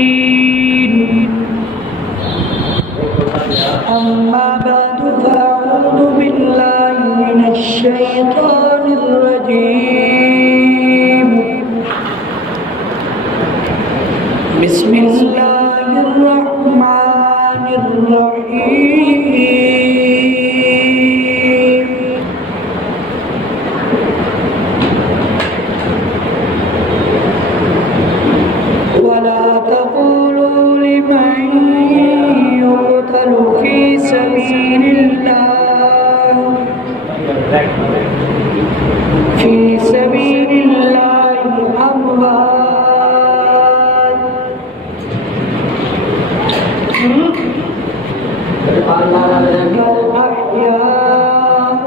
المرسلين أما بعد فأعوذ بالله من الشيطان الرجيم بسم الله الرحمن الرحيم ولا تقولوا لمن يقتل في سبيل الله أموات بل أحياء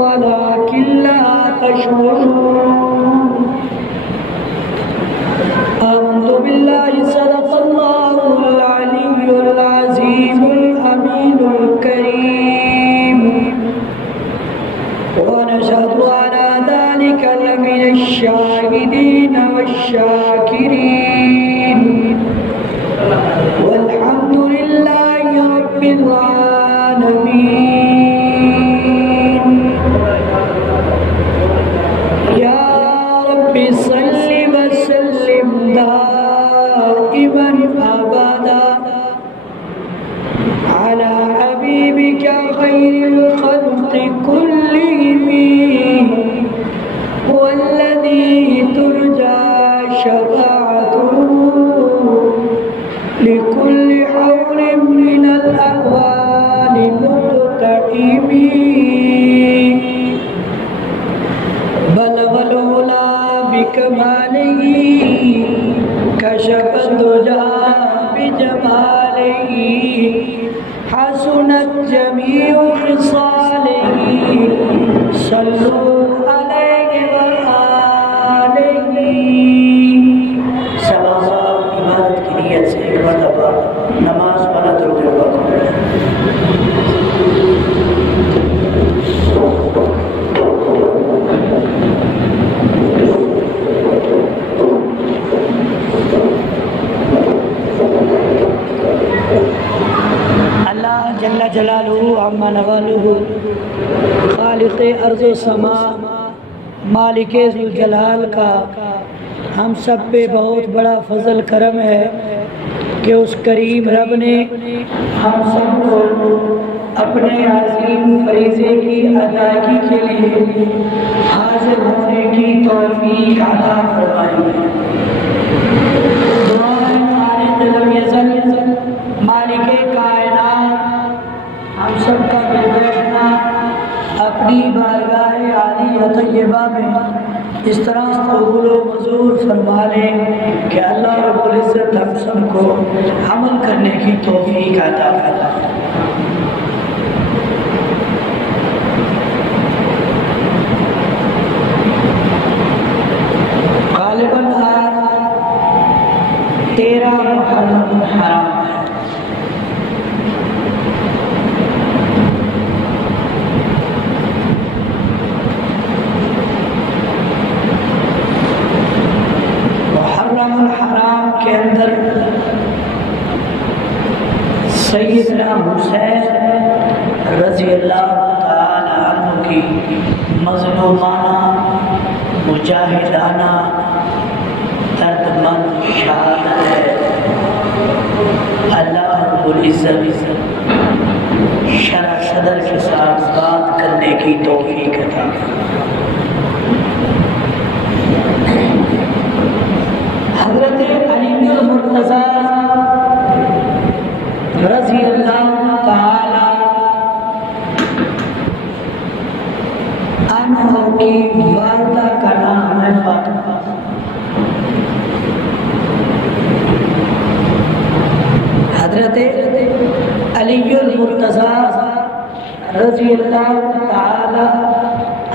ولكن لا تشعرون أعوذ بالله صدق الله العلي العظيم الأمين الكريم ونشهد على ذلك لمن الشاهدين والشاكرين والحمد لله رب العالمين يا رب صل وسلم دائما أبدا على حبيبك خير الخلق كلهم والذي ترجى شفاعته لكل حول من الأهوال مقتحم بلغ العلا بكماله كشف الدجى بجماله حسنت جميع خصاله صلوا عليه وآله سلام عبادت کی نیت سے ایک مرتبہ نماز پڑھا درود پاک اللہ جل جلالہ عما نوالہ خالق ارض سما مالک ذوالجلال کا ہم سب پہ بہت بڑا فضل کرم ہے کہ اس کریم رب نے ہم سب کو اپنے عظیم فریضے کی ادائیگی کے لیے حاضر ہونے کی توفیق عطا فرمائی۔ دعا ہے خالق لم یزل مالک کائنات ہم سب کا بیٹھنا اپنی بارگاہ عالیہ طیبہ میں اس طرح قبول و منظور فرما لیں کہ اللہ رب العزت ہم سب کو عمل کرنے کی توفیق عطا فرمائے۔ غالباً 13 محرم حرام ہے۔ الحرام کے اندر سیدنا حسین رضی اللہ تعالی عنہ کی مظلومانہ مجاہدانہ دردمند شہادت ہے۔ اللہ رب العزت شرح صدر کے ساتھ بات کرنے کی توفیق عطا حضرت علی المرتضیٰ رضی اللہ تعالی عنہ کی والدہ کا نام ہے فاطمہ۔ حضرت علی المرتضیٰ رضی اللہ تعالی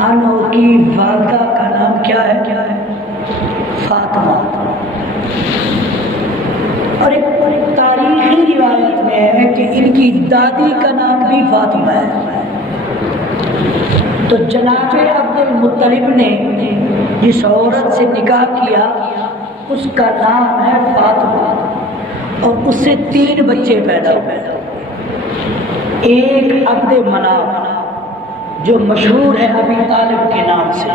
عنہ کی والدہ کا نام کیا ہے؟ فاطمہ۔ اور ایک تاریخی روایت میں ہے کہ ان کی دادی کا نام بھی فاطمہ ہے۔ تو جناب عبد المطلب نے جس عورت سے نکاح کیا اس کا نام ہے فاطمہ، اور اس سے 3 بچے پیدا ہوئے۔ ایک عبد مناف جو مشہور ہے ابی طالب کے نام سے،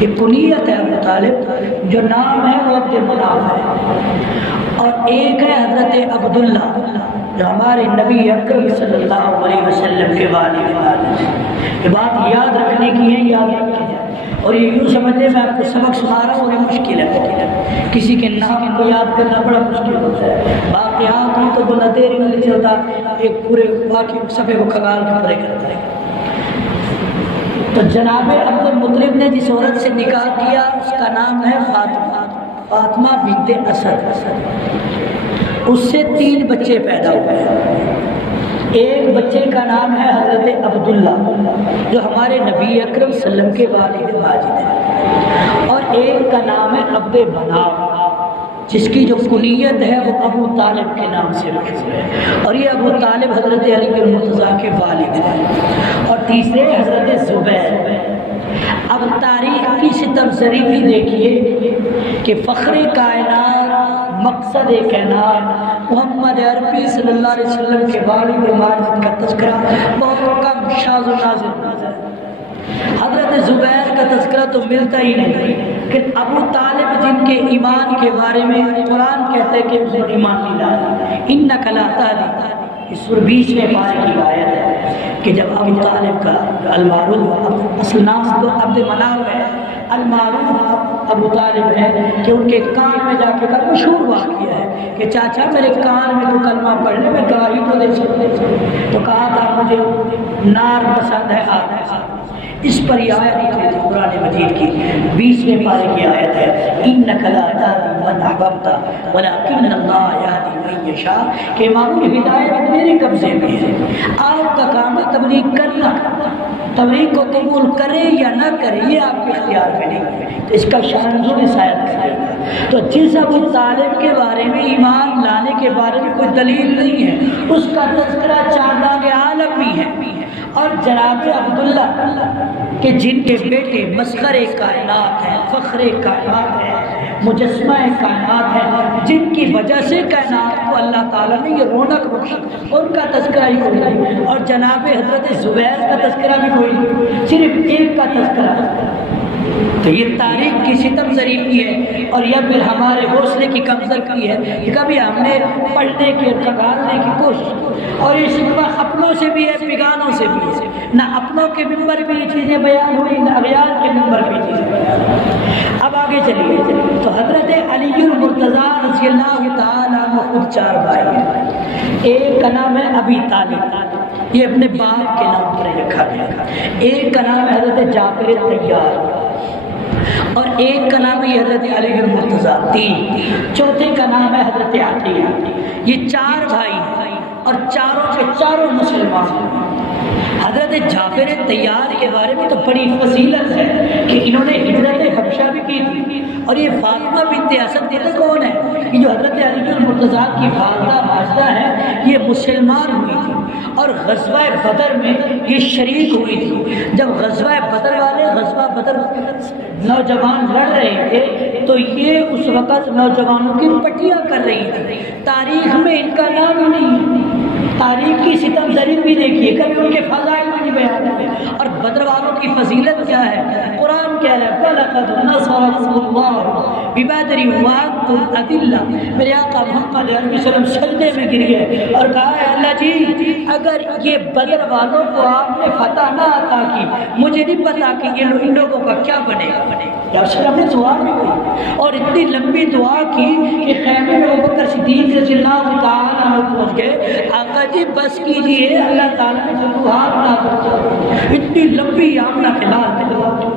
یہ کنیت ہے ابو طالب، جو نام ہے وہ عبد مناف ہے، اور ایک ہے حضرت عبداللہ جو ہمارے نبی اکرم صلی اللہ علیہ وسلم کے والد۔ یہ بات یاد رکھنے کی ہے، یاد رکھیں، اور یہ یوں سمجھنے میں آپ کو سبق سنا رہا ہوں، یہ مشکل ہے، کسی کے نام کو یاد کرنا بڑا مشکل ہوتا ہے، واقعات ہوں تو بندہ دیر نہیں چلتا، ایک پورے واقعی صفحے کو کھگال کے پورے کرتا ہے۔ تو جناب عبد المطلب نے جس عورت سے نکاح کیا اس کا نام ہے فاطمہ، فاطمہ بنت اسد، اس سے 3 بچے پیدا ہوئے ہیں۔ ایک بچے کا نام ہے حضرت عبداللہ جو ہمارے نبی اکرم صلی اللہ علیہ وسلم کے والد ماجد ہیں، اور ایک کا نام ہے عبد مناف جس کی جو کنیت ہے وہ ابو طالب کے نام سے مشہور ہے، اور یہ ابو طالب حضرت علی المرتضیٰ کے والد ہیں، اور تیسرے حضرت زبیر۔ اب تاریخ کی ستم ظریفی دیکھیے کہ فخر کائنات، مقصد کائنات محمد عربی صلی اللہ علیہ وسلم کے والد ماجد کا تذکرہ بہت کم شاذ و نادر ہے۔ حضرت زبیر کا تذکرہ تو ملتا ہی نہیں، کہ ابو طالب جن کے ایمان کے بارے میں قرآن کہتے ہیں کہ اس نے ایمان نہیں لایا، انک لا تہدی، اس پر 20ویں پارے کی آیت ہے کہ جب ابو طالب کا المعروف، اصل نام تو عبد مناف ہے، المعروف ابو طالب ہے، کہ ان کے کان میں جا کے کر مشہور واقعہ ہے کہ چاچا میرے کان میں تو کلمہ پڑھنے میں گواہی تو دے سکتے، تو کہا تھا مجھے نار پسند ہے آگ پسند۔ اس پر یہ آیت نکلی تھی قرآن مجید کی 20ویں پارے کی آیت ہے، انک لا تہدی من احببت ولکن اللہ یہدی من یشاء، کہ معمول ہدایت میرے قبضے میں ہے، آپ کا کام ہے تبلیغ کرنا، تبلیغ کو قبول کرے یا نہ کرے یہ آپ کے اختیار میں نہیں، تو اس کا شان نزول اس آیت میں ہے۔ تو جس ابو طالب کے بارے میں ایمان لانے کے بارے میں کوئی دلیل نہیں ہے، اس کا تذکرہ چاندان عالم بھی ہے، اور جناب عبداللہ کہ جن کے بیٹے مسخر کائنات ہیں، فخر کائنات ہیں، مجسمہ کائنات ہیں، جن کی وجہ سے کائنات کو اللہ تعالیٰ نے یہ رونق بخشی، ان کا تذکرہ ہی کوئی نہیں، اور جناب حضرت زبیر کا تذکرہ بھی کوئی نہیں، صرف ایک کا تذکرہ۔ تو یہ تاریخ کی ستم ظریفی ہے، اور یہ پھر ہمارے حوصلے کی کمزور کی ہے کہ کبھی ہم نے پڑھنے کی اور کھگالنے کی کوشش، اور یہ شکوہ اپنوں سے بھی ہے بیگانوں سے بھی ہے، نہ اپنوں کے ممبر پہ یہ چیزیں بیان ہوئی نہ اغیار کے ممبر پہ چیزیں بیان ہوئی۔ اب آگے چلیے، تو حضرت علی المرتضیٰ رضی اللہ تعالیٰ عنہ خود 4 بھائی ہیں، ایک کا نام ہے ابی طالب، یہ اپنے باپ کے نام پر رکھا گیا، ایک کا نام ہے حضرت جعفر طیار، اور ایک کا نام ہے حضرت علی المرتضیٰ، 3، چوتھے کا نام ہے حضرت عطیہ۔ یہ 4 بھائی ہیں اور چاروں کے چاروں مسلمان ہیں۔ حضرت جعفر طیار کے بارے میں تو بڑی فضیلت ہے کہ انہوں نے ہجرت حبشہ بھی کی تھی، اور یہ فاطمہ بنت اسد کون ہے؟ یہ جو حضرت علی المرتضیٰ کی والدہ ماجدہ ہے، یہ مسلمان ہوئی تھی اور غزوہ بدر میں یہ شریک ہوئی تھی۔ جب غزوہ بدر والے غزوہ بدر نوجوان لڑ رہے تھے تو یہ اس وقت نوجوانوں کی پٹیاں کر رہی تھی، تاریخ میں ان کا نام ہی نہیں، تاریخ کی ستم ظریف بھی دیکھیے، کبھی ان کے فضائل میں نہیں بیان ہوئے، اور بدر والوں کی فضیلت کیا ہے؟ قرآن کہہ رہا ہے وَلَقَدْ نَصَرَكُمُ اللَّهُ بِبَدْرٍ وَأَنتُمْ أَذِلَّةٌ، میرے آقا محمد علیہ وسلم سجدے میں گر گئے اور کہا ہے اللہ جی اگر یہ بدر والوں کو آپ نے فتح نہ عطا کی، مجھے نہیں پتا کہ یہ ان لوگوں کا کیا بنے گا۔ یا ہم نے دعا بھی کی اور اتنی لمبی دعا کی کہ خیمے میں ابوبکر صدیق رضی اللہ تعالیٰ عنہ پہنچ گئے، آقا جی بس کیجیے اللہ تعالیٰ نے فتوحات نازل کی، اتنی لمبی آمنہ خلال میں دعا کی۔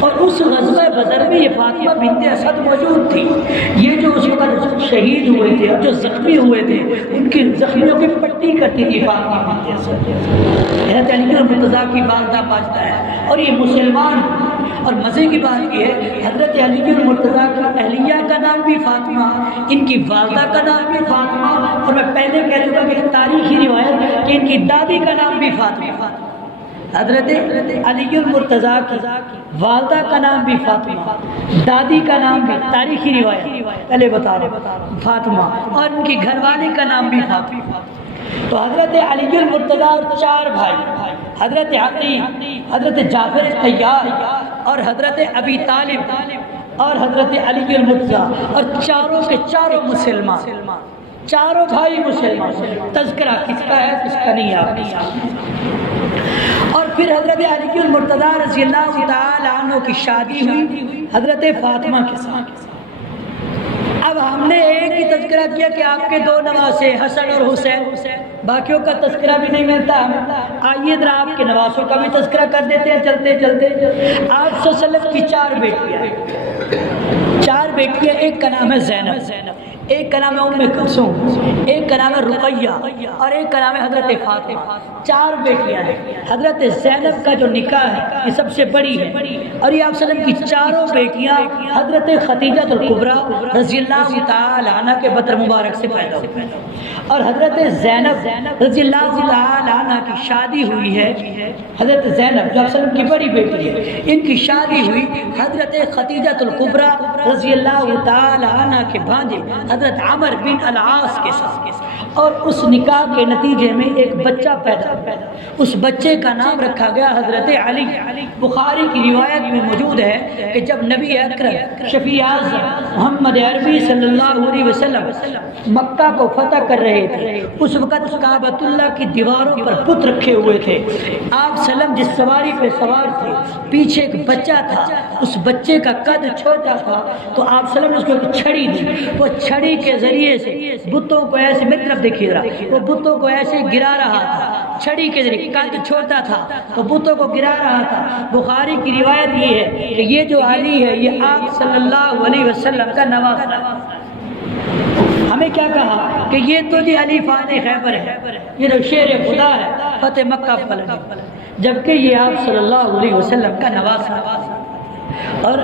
اور اس غزوہ بدر میں یہ فاطمہ بنت اسد موجود تھی، یہ جو اس وقت شہید ہوئے تھے اور جو زخمی ہوئے تھے ان کی زخمیوں کی پٹی کرتی تھی فاطمہ بنت اسد۔ حضرت علی المرتضیٰ کی والدہ ماجدہ ہے اور یہ مسلمان، اور مزے کی بات یہ ہے حضرت علی المرتضیٰ کی اہلیہ کا نام بھی فاطمہ، ان کی والدہ کا نام بھی فاطمہ، اور میں پہلے کہہ چکا کہ تاریخی روایت کہ ان کی دادی کا نام بھی فاطمہ۔ حضرت علی المرتضیٰ کی والدہ کا نام بھی فاطمہ، دادی کا نام بھی، تاریخی روایت پہلے بتا رہا ہوں، فاطمہ، اور ان کی گھر والی کا نام بھی فاطمہ۔ تو حضرت علی المرتضیٰ اور 4 بھائی، حضرت عقیل، حضرت جعفر طیار اور حضرت ابی طالب اور حضرت علی المرتضیٰ، اور چاروں کے چاروں مسلمان، چاروں بھائی مسلمان۔ تذکرہ کس کا ہے کس کا نہیں ہے۔ اور پھر حضرت علی المرتضیٰ رضی اللہ تعالی عنہ کی شادی ہوئی حضرت فاطمہ کے ساتھ۔ اب ہم نے ایک ہی تذکرہ کیا کہ آپ کے 2 نواسے حسن اور حسین، باقیوں کا تذکرہ بھی نہیں ملتا ہمیں۔ آئیے ذرا آپ کے نواسوں کا بھی تذکرہ کر دیتے ہیں چلتے چلتے۔ آپ صلی اللہ علیہ وسلم کی 4 بیٹیاں ہیں، 4 بیٹیاں، ایک کا نام ہے زینب، ایک کا نام ہے ام کلثوم، ایک کا نام ہے رقیہ اور ایک کا نام ہے حضرت فاطمہ۔ 4 بیٹیاں ہیں۔ حضرت زینب کا جو نکاح ہے یہ سب سے بڑی ہے، اور یہ آپ صلی اللہ علیہ وسلم کی 4 بیٹیاں حضرت خدیجہ الکبریٰ رضی اللہ تعالی عنہ کے بطن مبارک سے پیدا ہوئی، اور حضرت زینب رضی اللہ تعالی عنہ کی شادی ہوئی ہے، حضرت زینب جو آپ صلی اللہ علیہ وسلم کی بڑی بیٹی ہے، ان کی شادی ہوئی حضرت خدیجہ الکبریٰ رضی اللہ تعالی عنہ کے بھانجے حضرت عمر بن العاص کے ساتھ، اور اس نکاح کے نتیجے میں ایک بچہ پیدا ہوا۔ اس بچے کا نام رکھا گیا حضرت علی۔ بخاری کی روایت میں موجود ہے کہ جب نبی اکرم شفیع اعظم محمد عربی صلی اللہ علیہ وسلم مکہ کو فتح کر رہے تھے، اس وقت کعبۃ اللہ کی دیواروں پر بت رکھے ہوئے تھے۔ آپ سلم جس سواری پہ سوار تھے، پیچھے ایک بچہ تھا، اس بچے کا قد چھوٹا تھا، تو آپ سلم نے اس کو ایک چھڑی دی، وہ چھڑی کے ذریعے سے بتوں کو ایسے، میری طرف دیکھیے ذرا، وہ بتوں کو ایسے گرا رہا تھا، چھڑی کے ذریعے، قد چھوٹا تھا تو بتوں کو گرا رہا تھا۔ بخاری کی روایت یہ ہے کہ یہ جو علی ہے یہ آپ صلی اللہ علیہ وسلم کا نواسہ ہے۔ ہمیں کیا کہا کہ یہ تو جی علی فاتح خیبر ہے، یہ تو شیر خدا ہے، فتح مکہ فلک، جبکہ یہ آپ صلی اللہ علیہ وسلم کا نواسہ ہے۔ اور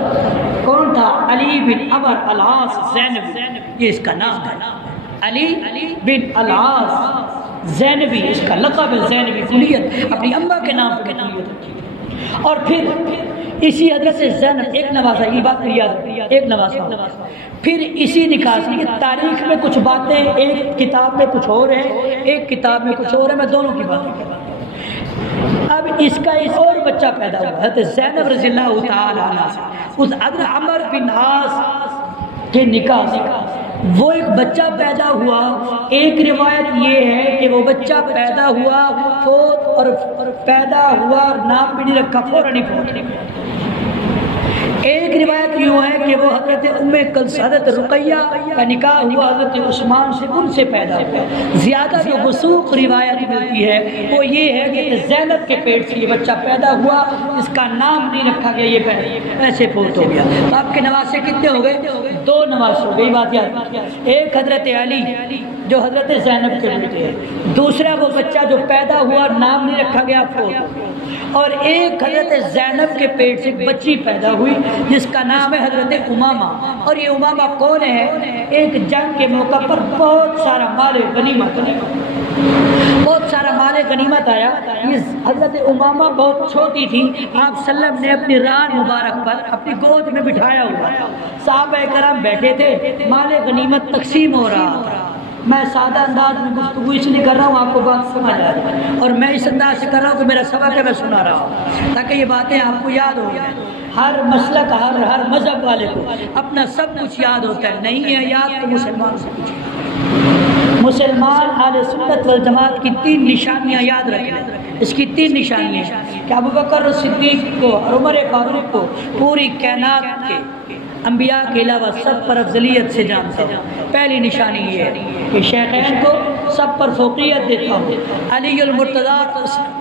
کون تھا؟ علی بن عمر العاص زینب، یہ اس کا نام ہے، علی بن العاص زینبی، اس کا لقب زینبی، کلیت اپنی اماں کے نام پر کلیت رکھی۔ اور پھر اسی حضرت زینب، ایک نواسہ، یہ بات میری یاد، ایک نواسہ، پھر اسی نکاح سے تاریخ میں کچھ باتیں ایک کتاب میں کچھ اور ہیں، ایک کتاب میں کچھ اور ہے، میں دونوں کی باتیں کرتا ہوں۔ اب اس کا ایک اور بچہ پیدا ہوا حضرت زینب رضی اللہ تعالی عنہ سے، اس حضرت عمر بن عاص کے نکاح سے وہ ایک بچہ پیدا ہوا۔ ایک روایت یہ ہے کہ وہ بچہ پیدا ہوا فوت، اور پیدا ہوا اور نام بھی نہیں رکھا، فوراً ہی فوت۔ ایک روایت یوں ہے کہ وہ حضرت حضرت رقیہ کا نکاح ہوا حضرت عثمان سے، ان سے پیدا ہوا۔ زیادہ جو وثوق روایت ملتی ہے وہ یہ ہے کہ زینب کے پیٹ سے یہ بچہ پیدا ہوا، اس کا نام نہیں رکھا گیا، یہ ایسے فوت ہو گیا۔ تو آپ کے نواسے کتنے ہو گئے؟ 2 نواسے ہو گئی، بات یاد۔ ایک حضرت علی جو حضرت زینب کے بیٹے ہیں، دوسرا وہ بچہ جو پیدا ہوا نام نہیں رکھا گیا، فوت ہو گیا۔ اور ایک حضرت زینب کے پیٹ سے ایک بچی پیدا ہوئی جس کا نام ہے حضرت امامہ۔ اور یہ امامہ کون ہے؟ ایک جنگ کے موقع پر بہت سارا مال غنیمت، بہت سارا مال غنیمت آیا۔ یہ حضرت امامہ بہت چھوٹی تھی، آپ صلی اللہ علیہ وسلم نے اپنی ران مبارک پر اپنی گود میں بٹھایا ہوا تھا، صحابہ کرام بیٹھے تھے، مال غنیمت تقسیم ہو رہا تھا۔ میں سادہ انداز میں گفتگو اس لیے کر رہا ہوں آپ کو بات سمجھ آ جائے، اور میں اس انداز سے کر رہا ہوں کہ میرا سبق ہے، میں سنا رہا ہوں تاکہ یہ باتیں آپ کو یاد ہو جائیں۔ ہر مسلک، ہر مذہب والے کو اپنا سب کچھ یاد ہوتا ہے، نہیں ہے یاد تو مسلمان سے پوچھیں۔ مسلمان اہل سنت والجماعت کی 3 نشانیاں یاد رکھ لیں۔ اس کی 3 نشانیاں کہ ابوبکر صدیق کو اور عمر فاروق کو پوری کائنات کے انبیاء کے علاوہ سب پر افضلیت سے جانتا ہوں۔ پہلی نشانی یہ ہے کہ شیخین کو سب پر فوقیت دیتا ہوں، علی المرتضیٰ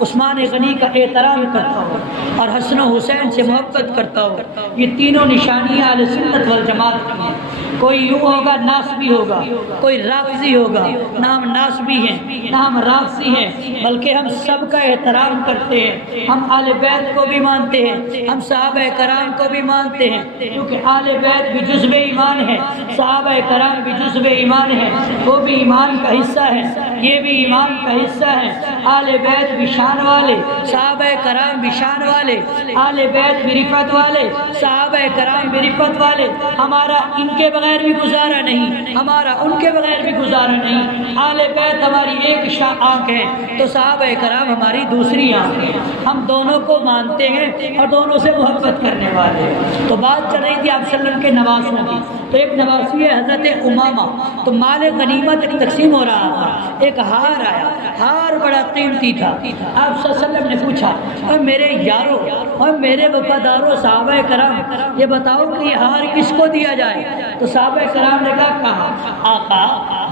عثمان غنی کا احترام کرتا ہوں، اور حسن و حسین سے محبت کرتا ہوں۔ یہ تینوں نشانیاں اہل سنت والجماعت کی ہیں۔ کوئی یوں ہوگا ناسبی ہوگا، کوئی رافضی ہوگا، نہ ہم ناسبی ہیں نہ ہم رافضی ہیں، بلکہ ہم سب کا احترام کرتے ہیں، ہم اہل بیت کو بھی مانتے ہیں، ہم صحابہ کرام کو بھی مانتے ہیں، کیونکہ اہل بیت بھی جزو ایمان ہے، صحابہ کرام بھی جزو ایمان ہے، وہ بھی ایمان کا حصہ ہے، یہ بھی ایمان کا حصہ ہے، اہل بیت بھی شان والے، صحابہ کرام بھی شان والے، اہل بیت بھی رفعت والے، صحابہ کرام بھی رفعت والے، ہمارا ان کے بغیر بھی گزارا نہیں، ہمارا ان کے بغیر بھی گزارا نہیں، اہل بیت ہماری ایک آنکھ ہے تو صحابہ کرام ہماری دوسری آنکھ ہے، ہم دونوں کو مانتے ہیں اور دونوں سے محبت کرنے والے ہیں۔ تو بات چل رہی تھی آپ صلی اللہ علیہ وسلم کے نواسوں کی، تو ایک نواسی ہے حضرت امامہ، تو مال غنیمت تقسیم ہو رہا تھا، ایک ہار آیا، ہار بڑا قیمتی تھا، آپ صلی اللہ علیہ وسلم نے پوچھا اور میرے یارو اور میرے وفاداروں صحابہ کرام یہ بتاؤ کہ یہ ہار کس کو دیا جائے؟ تو صحابہ کرام نے کہا آقا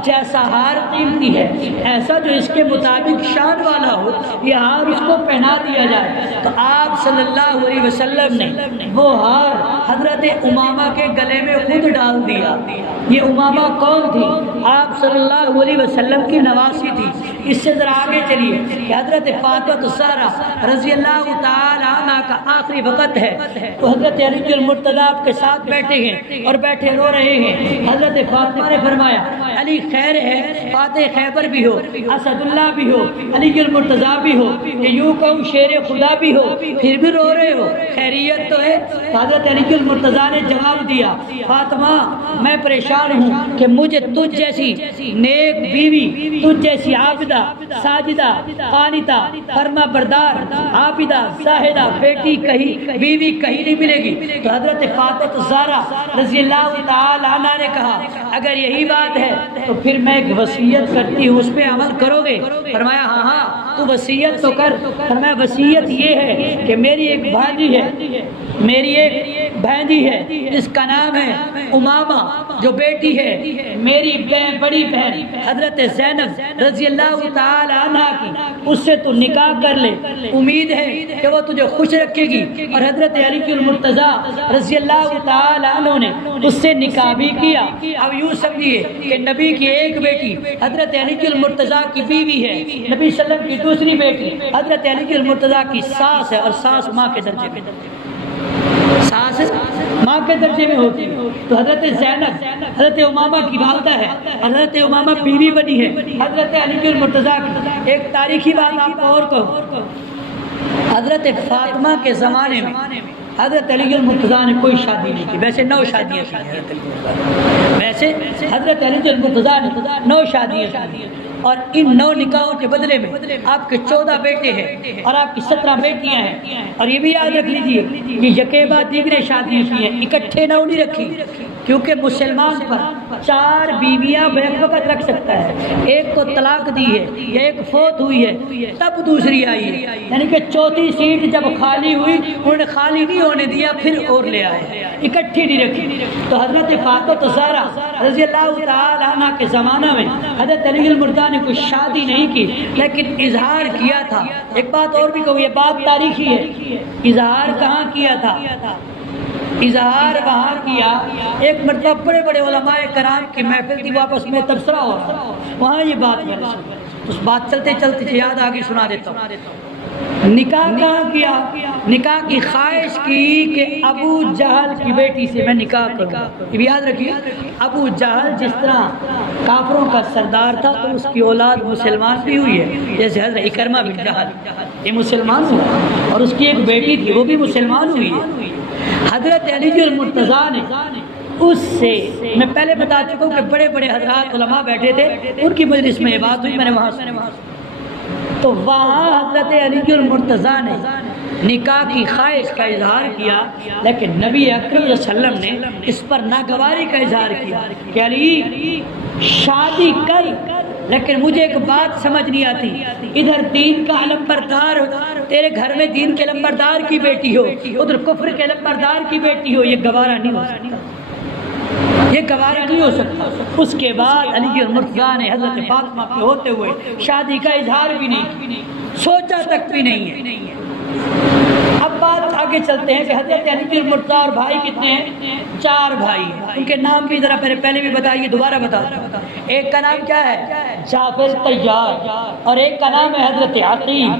جیسا ہار قیمتی ہے ایسا جو اس کے مطابق شان والا ہو یہ ہار اس کو پہنا دیا جائے۔ تو آپ صلی اللہ علیہ وسلم نے وہ ہار حضرت امامہ کے گلے میں خود ڈال دیا۔ یہ امامہ کون تھی؟ آپ صلی اللہ علیہ وسلم کی نواسی تھی۔ اس سے ذرا آگے چلیے کہ حضرت فاطمہ الزہرا رضی اللہ تعالی عنہ کا آخری وقت ہے، تو حضرت علی المرتضیٰ آپ کے ساتھ بیٹھے ہیں اور بیٹھے رو رہے ہیں۔ حضرت فاطمہ نے فرمایا علی خیر ہے، فاتح خیبر بھی ہو، اسد اللہ بھی ہو، علی المرتضیٰ بھی ہو، کہ یوں کہوں شیر خدا بھی ہو، پھر بھی رو رہے ہو، خیریت تو ہے؟ حضرت علی المرتضیٰ نے جواب دیا فاطمہ میں پریشان ہوں کہ مجھے تجھ جیسی نیک بیوی، تجھ جیسی عابدہ، ساجدہ، قانتہ، فرما بردار، عابدہ، زاہدہ بیٹی کہیں بیوی کہیں نہیں ملے گی۔ تو حضرت فاطمہ الزہرا رضی اللہ تعالی عنہ نے کہا اگر یہی بات ہے تو پھر میں ایک وصیت کرتی ہوں، اس پہ عمل کرو گے؟ فرمایا ہاں ہاں تو وصیت تو کر۔ فرمایا وصیت یہ ہے کہ میری ایک بھانجی ہے، میری ایک بھانجی ہے جس کا نام ہے امامہ، جو بیٹی ہے میری بڑی بہن حضرت زینب رضی اللہ تعالی عنہ کی، اس سے تو نکاح کر لے، امید ہے کہ وہ تجھے خوش رکھے گی۔ اور حضرت علی المرتضیٰ رضی اللہ تعالی عنہ نے اس سے نکاح بھی کیا۔ اب یوں سمجھیے کہ نبی کی ایک بیٹی حضرت علی المرتضیٰ کی بیوی ہے، نبی صلی اللہ علیہ وسلم کی دوسری بیٹی حضرت علی المرتضیٰ کی ساس ہے، اور ساس ماں کے درجے میں، ساس ماں کے درجے میں ہوتی ہے۔ تو حضرت زینب حضرت امامہ کی والدہ ہے، حضرت امامہ بیوی بنی ہے حضرت علی المرتضیٰ کی۔ ایک تاریخی بات آپ کو اور کہوں، حضرت فاطمہ کے زمانے میں حضرت علی المرتضیٰ نے کوئی شادی نہیں کی، ویسے 9 شادیاں کی حضرت علی المرتضیٰ، ویسے حضرت علی المرتضیٰ نے 9 شادیاں کی، اور ان 9 نکاحوں کے بدلے میں آپ کے 14 بیٹے ہیں اور آپ کی 17 بیٹیاں ہیں۔ اور یہ بھی یاد رکھ لیجیے کہ یکے بعد دیگرے شادیاں کی ہیں، اکٹھے 9 نہیں رکھی، کیونکہ مسلمان پر 4 بیویاں بیک وقت رکھ سکتا ہے، ایک کو طلاق دی ہے یا ایک فوت ہوئی ہے تب دوسری آئی ہے، یعنی کہ چوتھی سیٹ جب خالی ہوئی انہوں نے خالی نہیں ہونے دیا، پھر اور لے آئے، اکٹھی نہیں رکھی۔ تو حضرت فاطمہ الزہرا رضی اللہ تعالی عنہ کے زمانہ میں حضرت علی المرتضیٰ نے کوئی شادی نہیں کی، لیکن اظہار کیا تھا۔ ایک بات اور بھی کہوں، یہ بات تاریخی ہے، اظہار کہاں کیا تھا؟ اظہار وہاں کیا، ایک مرتبہ بڑے بڑے علماء کرام کی محفل تھی، واپس میں تبصرہ ہو رہا، وہاں یہ بات میں نے سنی، اس بات چلتے چلتے یاد آگے سنا دیتا ہوں۔ نکاح کہاں کیا؟ نکاح کی خواہش کی کہ ابو جہل کی بیٹی سے میں نکاح کروں۔ یہ بھی یاد رکھیے، ابو جہل جس طرح کافروں کا سردار تھا تو اس کی اولاد مسلمان بھی ہوئی ہے، جیسے حضرت اکرمہ بن جہل یہ مسلمان ہوا، اور اس کی ایک بیٹی تھی وہ بھی مسلمان ہوئی ہے۔ حضرت علی المرتضیٰ نے اس سے، میں پہلے بتا چکا ہوں کہ بڑے بڑے حضرات علماء بیٹھے تھے، ان کی مجلس میں یہ بات ہوئی، میں نے وہاں سے تو وہاں حضرت علی المرتضیٰ نے نکاح کی خواہش کا اظہار کیا، لیکن نبی اکرم صلی اللہ علیہ وسلم نے اس پر ناگواری کا اظہار کیا کہ علی شادی کر، لیکن مجھے ایک بات سمجھ نہیں آتی، ادھر دین کا علمبردار، تیرے گھر میں دین کے علمبردار کی بیٹی ہو، ادھر کفر کے علمبردار کی بیٹی ہو، یہ گوارا نہیں ہو سکتا، یہ گوارا نہیں ہو سکتا۔ اس کے بعد علی المرتضیٰ نے حضرت فاطمہ کے ہوتے ہوئے شادی کا اظہار بھی نہیں، سوچا تک بھی نہیں ہے۔ اب بات آگے چلتے ہیں کہ حضرت علی المرتضیٰ اور بھائی کتنے ہیں؟ 4 بھائی ہیں. ان کے نام بھی ذرا پہلے بھی بتائیے، دوبارہ بتا دوں. ایک کا نام کیا ہے؟ جعفر طیار، اور ایک کا نام ہے حضرت عقیل،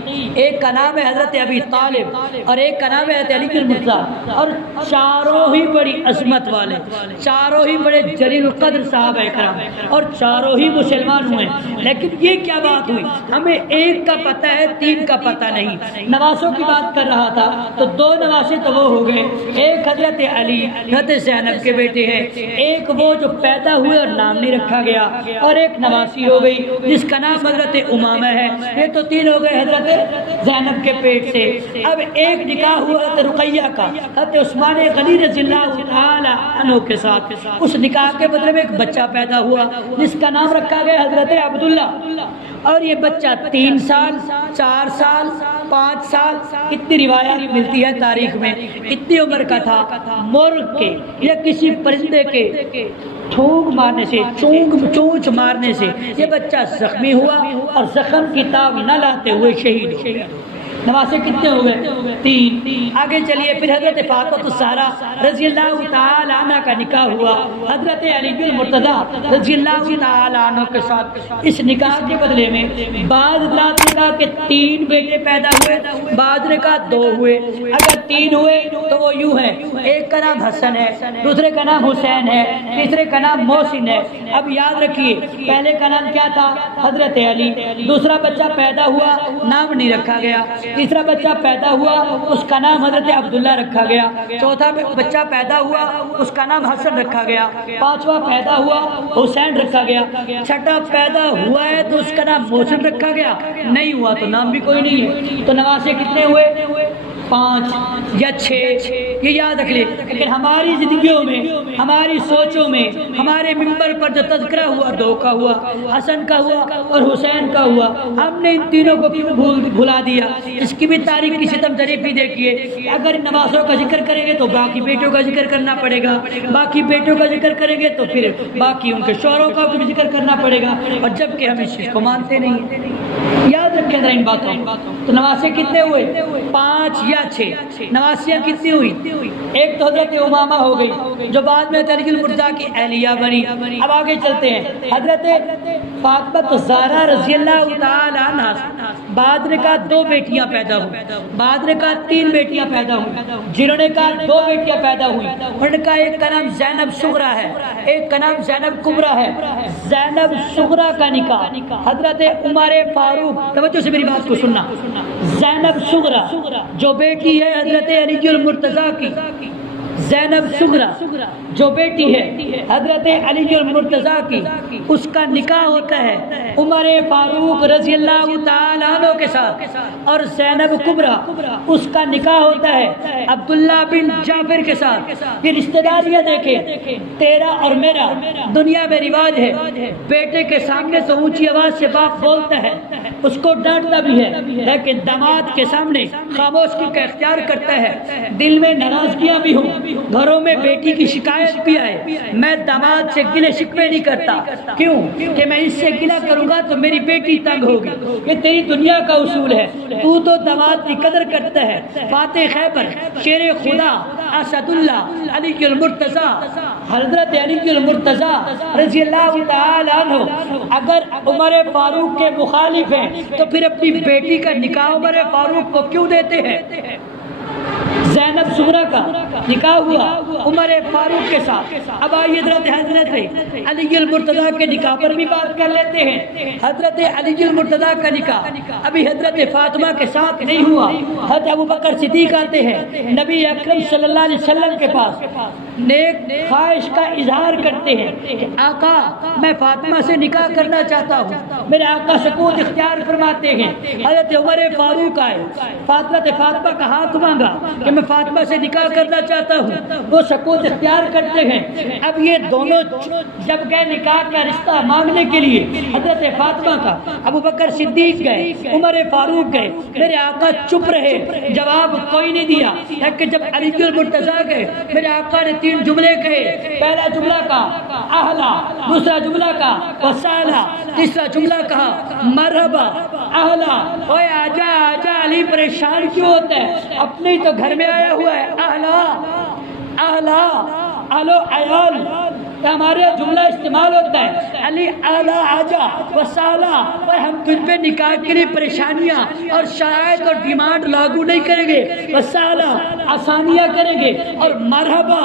ایک کا نام ہے حضرت ابی طالب، اور ایک کا نام ہے حضرت علی المرتضیٰ. اور چاروں ہی بڑی عظمت والے، چاروں ہی بڑے جلیل القدر صحابہ کرام، اور چاروں ہی مسلمان ہوئے. لیکن یہ کیا بات ہوئی؟ ہمیں ایک کا پتہ ہے، 3 کا پتہ نہیں. نواسوں کی بات کر رہا تھا تو 2 نواسے تو وہ ہو گئے، ایک حضرت علی حضرت زینب کے بیٹے ہیں، ایک وہ جو پیدا ہوئے اور نام نہیں رکھا گیا، اور ایک نواسی ہو گئی جس کا نام حضرت امامہ ہے. یہ تو 3 ہو گئے حضرت زینب کے پیٹ سے. اب ایک نکاح ہوا حضرت رقیہ کا حضرت عثمان غنی رضی اللہ تعالی عنہ کے ساتھ. اس نکاح کے بدلے میں ایک بچہ پیدا ہوا جس کا نام رکھا گیا حضرت عبداللہ. اور یہ بچہ 3 سال 4 سال 5 سال اتنی روایات ملتی ہے تاریخ میں، اتنی عمر کا تھا. مرغ کے یا کسی پرندے کے ٹھونگ مارنے سے، چونچ مارنے سے یہ بچہ زخمی ہوا اور زخم کی تاب نہ لاتے ہوئے شہید ہو گیا. نواسے کتنے ہو گئے؟ 3. آگے چلیے. پھر حضرت فاطمہ الزہرا رضی اللہ تعالی عنہ کا نکاح ہوا حضرت علی المرتضیٰ رضی اللہ تعالی عنہ کے ساتھ. اس نکاح کے بدلے میں بعض حضرات نے کہا کہ 3 بیٹے پیدا ہوئے، بعض نے کہا 2 ہوئے. اگر 3 ہوئے تو وہ یوں ہے، ایک کا نام حسن ہے، دوسرے کا نام حسین ہے، تیسرے کا نام محسن ہے. اب یاد رکھیے پہلے کا نام کیا تھا؟ حضرت علی. دوسرا بچہ پیدا ہوا، نام نہیں رکھا گیا. تیسرا بچہ پیدا ہوا، اس کا نام حضرت عبداللہ رکھا گیا. چوتھا بچہ پیدا ہوا، اس کا نام حسن رکھا گیا. 5واں پیدا ہوا، حسین رکھا گیا. 6واں پیدا ہوا ہے تو اس کا نام محسن رکھا گیا. نہیں ہوا تو نام بھی کوئی نہیں ہے. تو نواسے کتنے ہوئے؟ 5 یا 6. یہ یاد رکھ لیں. لیکن ہماری زندگیوں میں، ہماری سوچوں میں، ہمارے ممبر پر جو تذکرہ ہوا 2 کا ہوا، حسن کا ہوا اور حسین کا ہوا. ہم نے ان تینوں کو کیوں بھلا دیا؟ اس کی بھی تاریخ کی ستم ظریفی دیکھیے. اگر نواسوں کا ذکر کریں گے تو باقی بیٹوں کا ذکر کرنا پڑے گا، باقی بیٹوں کا ذکر کریں گے تو پھر باقی ان کے شوہروں کا بھی ذکر کرنا پڑے گا. اور جبکہ ہم اس چیز کو مانتے نہیں ہیں. یاد رکھیں ذرا ان باتوں. تو نواسے کتنے ہوئے؟ 5 یا 6. نواسیاں کتنی ہوئی؟ ایک تو حضرت امامہ ہو گئی جو بعد میں علی المرتضیٰ کی اہلیہ بنی. اب آگے چلتے ہیں. حضرت فاطمہ الزہرا رضی اللہ تعالی عنہ بعد نے کہا 2 بیٹیاں پیدا ہوئی، بعد نے کہا 3 بیٹیاں پیدا ہوئی. جنہوں نے کہا 2 بیٹیاں پیدا ہوئی انہوں نے کہا ایک کا نام زینب صغرا ہے، ایک کا نام زینب کبریٰ ہے. زینب صغرا کا نکاح حضرت عمر فاروق، توجہ سے میری بات کو سننا. زینب صغرا جو بیٹی ہے حضرت علی المرتضیٰ کی، زینب صغرا جو بیٹی ہے حضرت علی المرتضیٰ کی، اس کا نکاح ہوتا ہے عمر فاروق رضی اللہ تعالی عنہ کے ساتھ. اور زینب کبریٰ اس کا نکاح ہوتا ہے عبداللہ بن جعفر کے ساتھ. یہ رشتہ داریاں دیکھیں. تیرا اور میرا دنیا میں رواج ہے، بیٹے کے سامنے تو اونچی آواز سے باپ بولتا ہے، اس کو ڈانٹتا بھی ہے، لیکن داماد کے سامنے خاموشی کا اختیار کرتا ہے. دل میں ناراضگیاں بھی ہوں، گھروں میں بیٹی کی شکایت بھی آئے، میں داماد سے گلے شکوے نہیں کرتا. کیوں کہ میں اس سے گلہ کروں گا تو میری بیٹی تنگ ہوگی. یہ تیری دنیا کا اصول ہے. تو داماد کی قدر کرتا ہے. فاتح خیبر، شیر خدا، اسد اللہ علی المرتضیٰ، حضرت علی المرتضیٰ رضی اللہ تعالی عنہ اگر عمر فاروق کے مخالف ہیں تو پھر اپنی بیٹی کا نکاح عمر فاروق کو کیوں دیتے ہیں؟ زینب صغرا کا نکاح ہوا عمر فاروق کے ساتھ. اب آئیے حضرت علی المرتضیٰ کے نکاح پر بھی بات کر لیتے ہیں. حضرت علی المرتضیٰ کا نکاح ابھی حضرت فاطمہ کے ساتھ نہیں ہوا. حضرت ابوبکر صدیق آتے ہیں نبی اکرم صلی اللہ علیہ وسلم کے پاس، نیک خواہش کا اظہار کرتے ہیں کہ آقا میں فاطمہ سے نکاح کرنا چاہتا ہوں. میرے آقا سکوت اختیار فرماتے ہیں. حضرت عمر فاروق آئے، فاطمہ کا ہاتھ مانگا کہ میں فاطمہ سے نکاح کرنا چاہتا ہوں. وہ سکوت اختیار کرتے ہیں. اب یہ دونوں جب گئے نکاح کا رشتہ مانگنے کے لیے، حضرت فاطمہ کا ابوبکر صدیق گئے، عمر فاروق گئے. میرے آقا چپ رہے، جواب کوئی نہیں دیا. کہ جب علی المرتضیٰ گئے میرے آقا نے تین جملے کہے. پہلا جملہ کہا اہلا, دوسرا جملہ کہا وسالا, تیسرا جملہ کہا مرحبا اہلا. اوے آجا آجا علی, پریشان کیوں ہوتا ہے؟ اپنے تو گھر میں آیا ہوا ہے. اہلا اہلا الو عیال ہمارے جملہ استعمال ہوتا ہے. علی اعلیٰ آجا وسالہ, اور ہم تجھ پہ نکاح کے لیے پریشانیاں اور شرائط اور ڈیمانڈ لاگو نہیں کریں گے. وسالہ آسانیاں کریں گے. اور مرحبا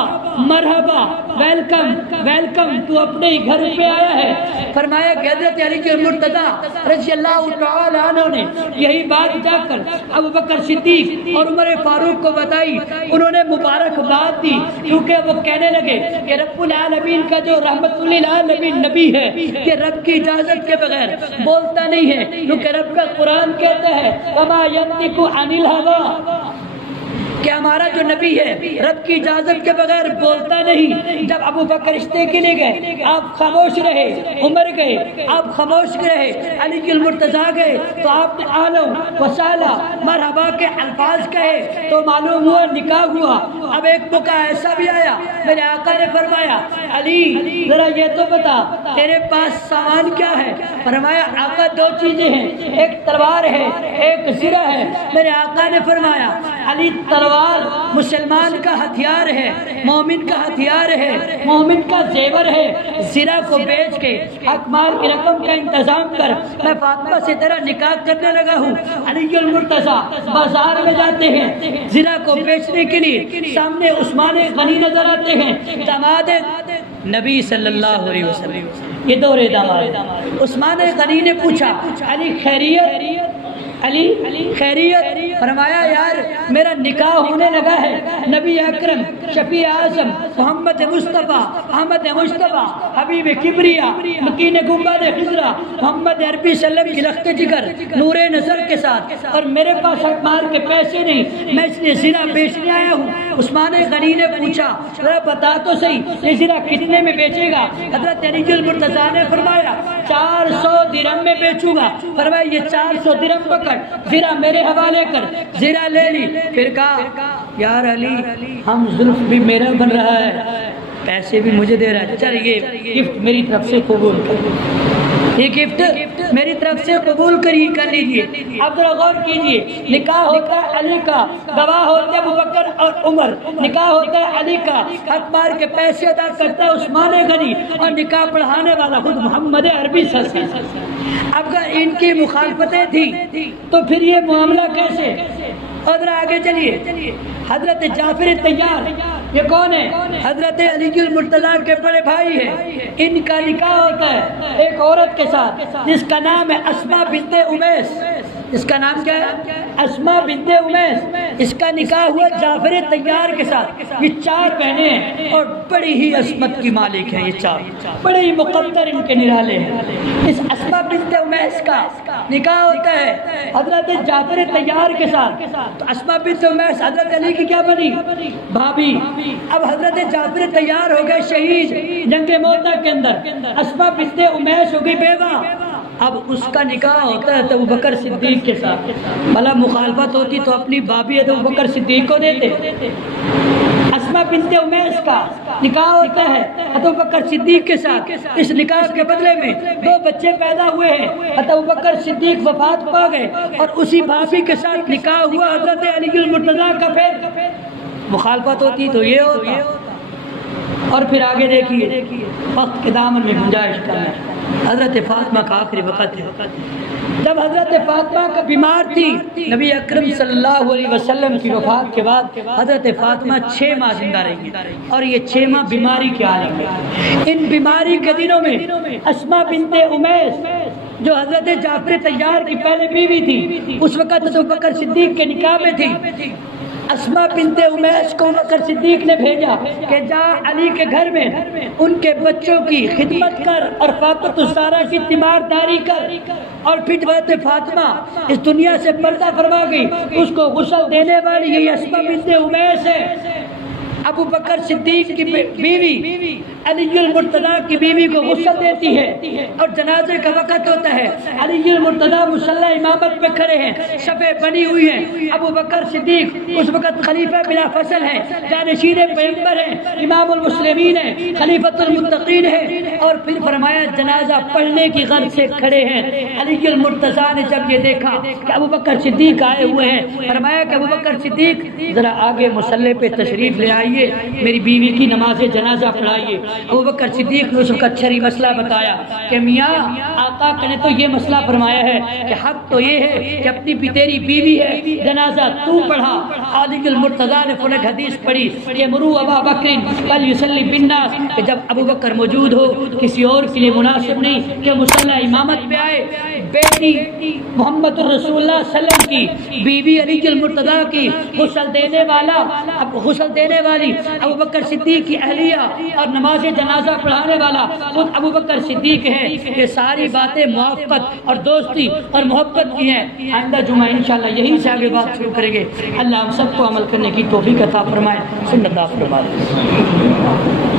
مرحبا ویلکم ویلکم, تو اپنے ہی گھر پہ آیا ہے. فرمایا کہ حضرت علی کے مرتضیٰ رضی اللہ تعالی عنہ نے یہی بات جا کر ابو بکر صدیق اور عمر فاروق کو بتائی. انہوں نے مبارکباد دی, کیونکہ وہ کہنے لگے کہ رب العالمین کا جو رحمت للعالمین نبی ہے کہ رب کی اجازت کے بغیر بولتا نہیں ہے, کیونکہ رب کا قرآن کہتا ہے وما ينطق عن الهوى, کہ ہمارا جو نبی ہے رب کی اجازت کے بغیر بولتا نہیں. جب ابو بکر رشتے کے لیے گئے آپ خاموش رہے, عمر گئے آپ خاموش رہے, علی کے المرتضیٰ گئے تو آپ نے اہلا وسہلا مرحبا کے الفاظ کہے تو معلوم ہوا نکاح ہوا. اب ایک موقع ایسا بھی آیا, میرے آقا نے فرمایا علی ذرا یہ تو بتا تیرے پاس سامان کیا ہے؟ فرمایا آقا دو چیزیں ہیں, ایک تلوار ہے ایک زرہ ہے. میرے آقا نے فرمایا علی تلوار مسلمان کا ہتھیار ہے, مومن کا ہتھیار ہے, مومن کا زیور ہے. زرہ کو بیچ کے حق مال کی رقم کا انتظام کر, میں فاطمہ سے تیرا نکاح کرنے لگا ہوں. علی المرتضیٰ بازار میں جاتے ہیں زرہ کو بیچنے کے لیے. سامنے عثمان غنی نظر آتے ہیں, داماد نبی صلی اللہ علیہ وسلم, یہ دور داماد. عثمان غنی نے پوچھا علی خیریت؟ علی خیریت؟ فرمایا یار میرا نکاح ہونے لگا ہے. نبی اکرم شفیع اعظم محمد مصطفیٰ احمد مصطفیٰ حبیب کبریا مکین گنبد خضرا محمد عربی سلم کی لخت جگر نور نظر کے ساتھ, اور میرے پاس حق مال کے پیسے نہیں, میں اس لیے زرہ بیچنے آیا ہوں. عثمان غنی نے پوچھا ذرا بتا تو صحیح یہ زرہ کتنے میں بیچے گا؟ حضرت علی المرتضیٰ نے فرمایا 400 درہم میں بیچوں گا. فرمایا یہ 400 درہم پکڑ, زرہ میرے حوالے کر. زرہ لے لی, پھر کہا یار علی ہم زلف بھی میرا بن رہا ہے, پیسے بھی مجھے دے رہا ہے, چل یہ گفٹ میری طرف سے قبول کر, یہ گفٹ میری طرف سے قبول کر لیجیے. اب ذرا غور کیجیے, نکاح ہوتا ہے علی کا, گواہ ہوتے ہیں ابو بکر اور عمر. نکاح ہوتا ہے علی کا, حق مال کے پیسے ادا کرتا ہے عثمان غنی, اور نکاح پڑھانے والا خود محمد عربی صلی اللہ علیہ وسلم. اگر ان کی مخالفتیں تھی تو پھر یہ معاملہ کیسے؟ اور آگے چلیے. حضرت جعفر طیار یہ کون ہے؟ حضرت علی المرتضیٰ کے بڑے بھائی ہیں. ان کا نکاح ہوتا ہے ایک عورت کے ساتھ جس کا نام ہے اسماء بنت امیس. اس کا نام کیا ہے؟ اسماء بنت امیس. اس کا نکاح ہوا جعفر طیار کے ساتھ. یہ 4 بہنیں ہیں اور بڑی ہی عصمت کی مالک ہیں. یہ 4 بڑے ہی مقدر ان کے نرالے ہیں. اس اسماء بنت امیس کا نکاح ہوتا ہے حضرت جعفر طیار کے ساتھ. تو اسماء بنت امیس حضرت علی کی کیا بنی؟ بھابھی. اب حضرت جعفر طیار ہو گئے شہید جنگ موتا کے اندر, اسماء بنت امیس ہو گئی بیوہ. اب اس کا نکاح ہوتا ہے ابو بکر صدیق کے ساتھ. بھلا مخالفت ہوتی تو اپنی بھابھی ابو بکر صدیق کو دیتے. اسماء بنت امیس کا نکاح ہوتا ہے ابو بکر صدیق کے ساتھ. اس نکاح کے بدلے میں 2 بچے پیدا ہوئے ہیں. ابو بکر صدیق وفات پا گئے اور اسی بھابھی کے ساتھ نکاح ہوا حضرت علی المرتضیٰ کا. پھر مخالفت ہوتی تو یہ ہوتا. اور پھر آگے دیکھیے, وقت کے دامن میں گنجائش کم ہے. حضرت فاطمہ کا آخری وقت ہے. جب حضرت فاطمہ کا بیمار تھی, نبی اکرم صلی اللہ علیہ وسلم کی وفات کے بعد حضرت فاطمہ 6 ماہ زندہ رہی, اور یہ 6 ماہ بیماری کے عالم میں. ان بیماری کے دنوں میں اسماء بنت امیس جو حضرت جعفر طیار کی پہلے بیوی تھی, اس وقت ابو بکر صدیق کے نکاح میں تھی. اسماء بنت امیس کو بکر صدیق نے بھیجا کہ جا علی کے گھر میں ان کے بچوں کی خدمت کر اور فاطمہ الزہرا کی تیمارداری کر. اور پھر حضرت فاطمہ اس دنیا سے پردہ فرما گئی. اس کو غسل دینے والی یہی اسماء بنت امیس ہے. ابو بکر صدیق کی بیوی علی المرتضیٰ کی بیوی کو غسل دیتی ہے اور جنازے کا وقت ہوتا ہے، علی المرتضیٰ مصلی امامت پہ کھڑے ہیں، صفیں بنی ہوئی ہیں، ابو بکر صدیق اس وقت خلیفہ بلا فصل ہے، جانشین پیغمبر ہیں، امام المسلمین ہیں، خلیفۃ المتقین ہیں، اور پھر فرمایا جنازہ پڑھنے کی غرض سے کھڑے ہیں۔ علی المرتضیٰ نے جب یہ دیکھا کہ ابو بکر صدیق آئے ہوئے ہیں، فرمایا کہ ابو بکر صدیق ذرا آگے مصلی پہ تشریف لے آئیے، میری بیوی کی نماز جنازہ پڑھائیے۔ ابو بکر صدیق نے اس وقت شرعی مسئلہ بتایا کہ میاں آقا نے تو یہ مسئلہ فرمایا ہے کہ حق تو یہ ہے کہ اپنی بھی تیری بیوی ہے، جنازہ تو پڑھا۔ علی المرتضیٰ نے فلک حدیث پڑھی کہ مرو ابا بکر فلیصلی بالناس، کہ جب ابو بکر موجود ہو کسی اور کے لیے مناسب نہیں کہ مصلی امامت پہ آئے۔ بیٹی محمد الرسول اللہ صلی اللہ علیہ وسلم کی بیوی علی المرتضیٰ کی غسل دینے والی ابو بکر صدیق کی اہلیہ اور نماز جنازہ پڑھانے والا خود ابو بکر صدیق ہے۔ یہ ساری باتیں موافقت اور دوستی اور محبت کی ہیں۔ آئندہ جمعہ انشاءاللہ یہیں سے آگے بات شروع کریں گے۔ اللہ ہم سب کو عمل کرنے کی توفیق عطا فرمائے۔ صلی اللہ علیہ وسلم۔